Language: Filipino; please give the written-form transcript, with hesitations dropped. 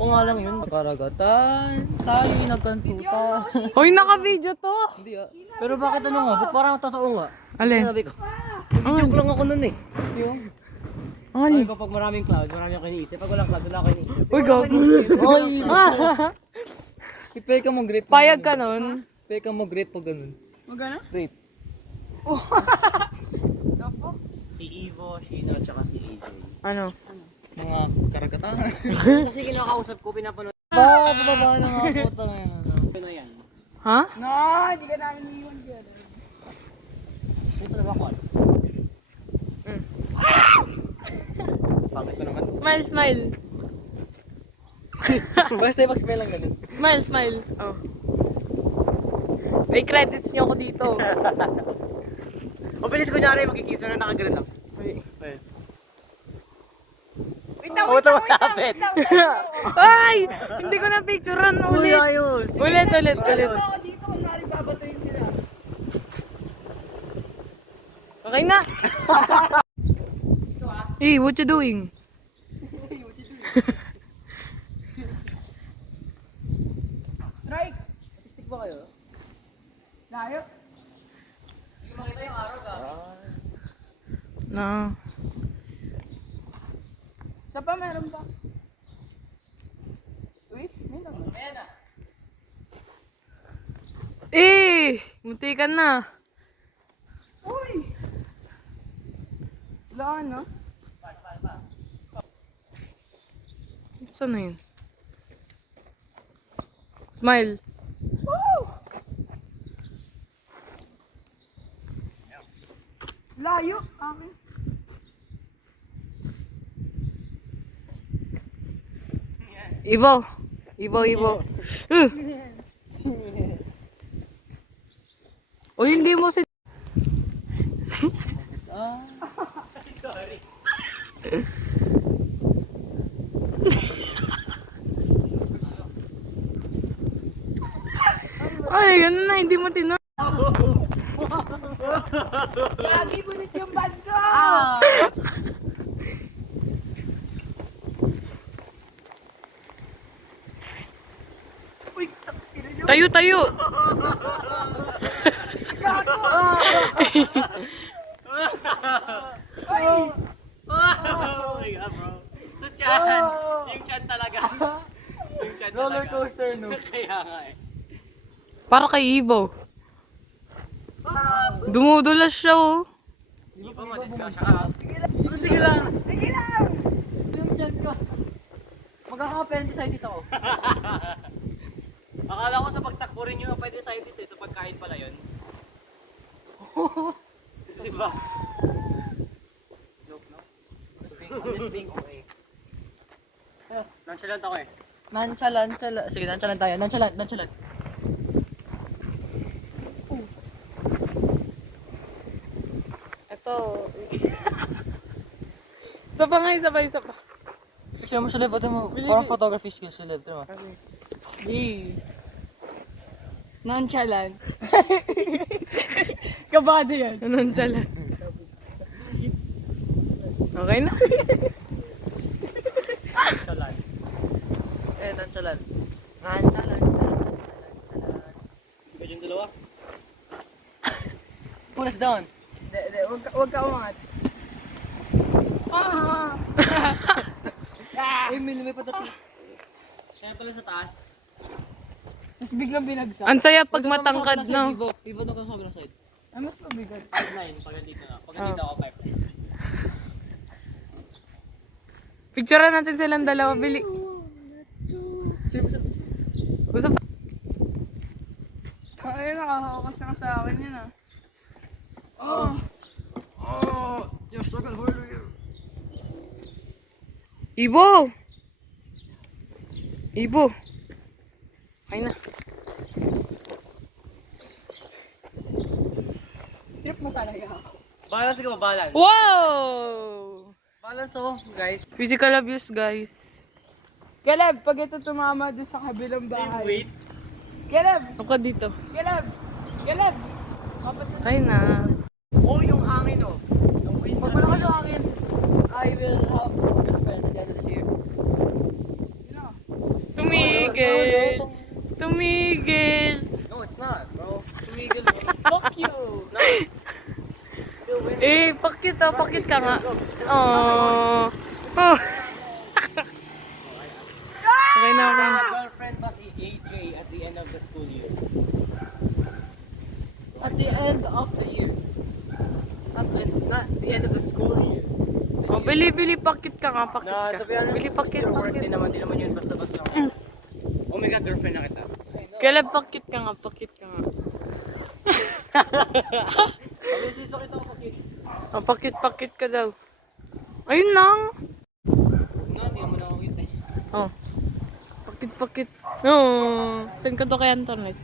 Oo nga lang yun. Karagatan, tayo nagkantuta. Hoy, naka-video to. Hindi ah. Pero bakit ano nga? Ba't parang totoo nga? Alin? Sabi ko, joke lang ako nun eh. Yung, Ang alin? sabi ko pag maraming clouds, marami ako iniisip. Pag walang clouds, wala ako iniisip. Uy, gago. Oy! Ipeka mo grip. Payag ka nun. Ipeka mo grip pag ganun. Magana? Grip. Gapo? Si Ivo, Shino, at saka si AJ. Ano? Mga karagatan. Kasi kinakausap ko, pinapanood. Bababa na nga po ito ngayon. Ano na yan? Ha? No, hindi ka namin iiwan dyan. Ito na ba ako? Bakit ko naman? Smile, smile. Basta yung mag-smell lang ganun. Smile, smile. Oh. May credits nyo ako dito. O bilis kunyari, magkikiss mo na nakagalan lang. Uy. Wait lang, Oh, ito malapit. Ay! Hindi ko na picturean Ulit. ulit. Ayos. Ulit. ako dito kung nari babatuin sila. Okay na. Hey, what you doing? Strike! Stick ba kayo? Layo. Hindi ko makita yung araw ka. No. Isa pa, meron pa. Uy, may naman. Ayan na. Eh! Muntikan na. Uy! Wala no? Saan na yun? Smile. Woo! Layo. Akin. Ibo. Ibo. O hindi mo si... Sorry. Ay, ganun na, hindi mo tinanong. Lagi bunit yung bad ko! Uy, Tayo. Oh my God, bro. Sa chan. Yung chan talaga. Yung chan talaga. Roller coaster, no? Kaya nga eh. Para kay Ibo. Dumudulas siya, oh. Hindi pa madiscuss ka. Sige lang. Sige lang! Yung chan ko. Magkaka-appendicitis ako. Akala ko sa pagtakbo rin yung appendicitis eh. Sa pagkain pala yun. Diba? Joke, no? I'm just being okay. Nonchalant ako eh. Nonchalant. Sige, nonchalant tayo. Nonchalant. Ito. Isa pa. Picture mo sa live. Mo. Parang photography skills sa live. Tama. Hey. Nonchalant. Kabado yan. Nonchalant. Okay na. Nonchalant. Nonchalant. Nonchalant. Yung dalawa? Pull us down. Huwag ka umangat. Uy, may lumipat sa taas. Kaya pala sa taas. Tapos biglang binagsak. Ang saya pag matangkad, no? Ivo doon ka sa kabilang side. Ay, mas mabigat. Pipeline, pag andito na. Pag andito ako, pipeline. Picturean natin silang dalawa, Bili. Usap. Ay, nakakakas na sa akin yun ah. You're struggling harder you. Ibo. Ay na. Trip mo talaga. Balance ka ba? Balance. Wow! Balance oh, guys. Physical abuse, guys. Caleb, pag ito tumama doon sa kabilang Same bahay. weight. Caleb! Ako dito. Caleb! Caleb! Kapatid. Ay na. Oh, yung hangin oh. Yung wind. Pag malakas yung hangin, I will have a girlfriend. Tumigil. Tumigil. No, it's not, bro. Tumigil. Fuck you! Still winning. Eh, pakit ka nga. Oh. Oh. Okay na, okay na. My girlfriend ba si AJ at the end of the school year? At the end of the year. Not the end of the school year. Oh, bili, pakit ka nga, pakit No, ka. to be honest, Bili, pakit, your work pakit. di naman yun basta-basta. Oh my God, girlfriend na kita. Caleb, pakit ka nga, pakit ka nga. Obviously, pakita ko pakit. Oh, pakit ka daw. Ayun lang. No, di mo na ako kita. Oh. Pakit. Oh. Saan ka to kay internet?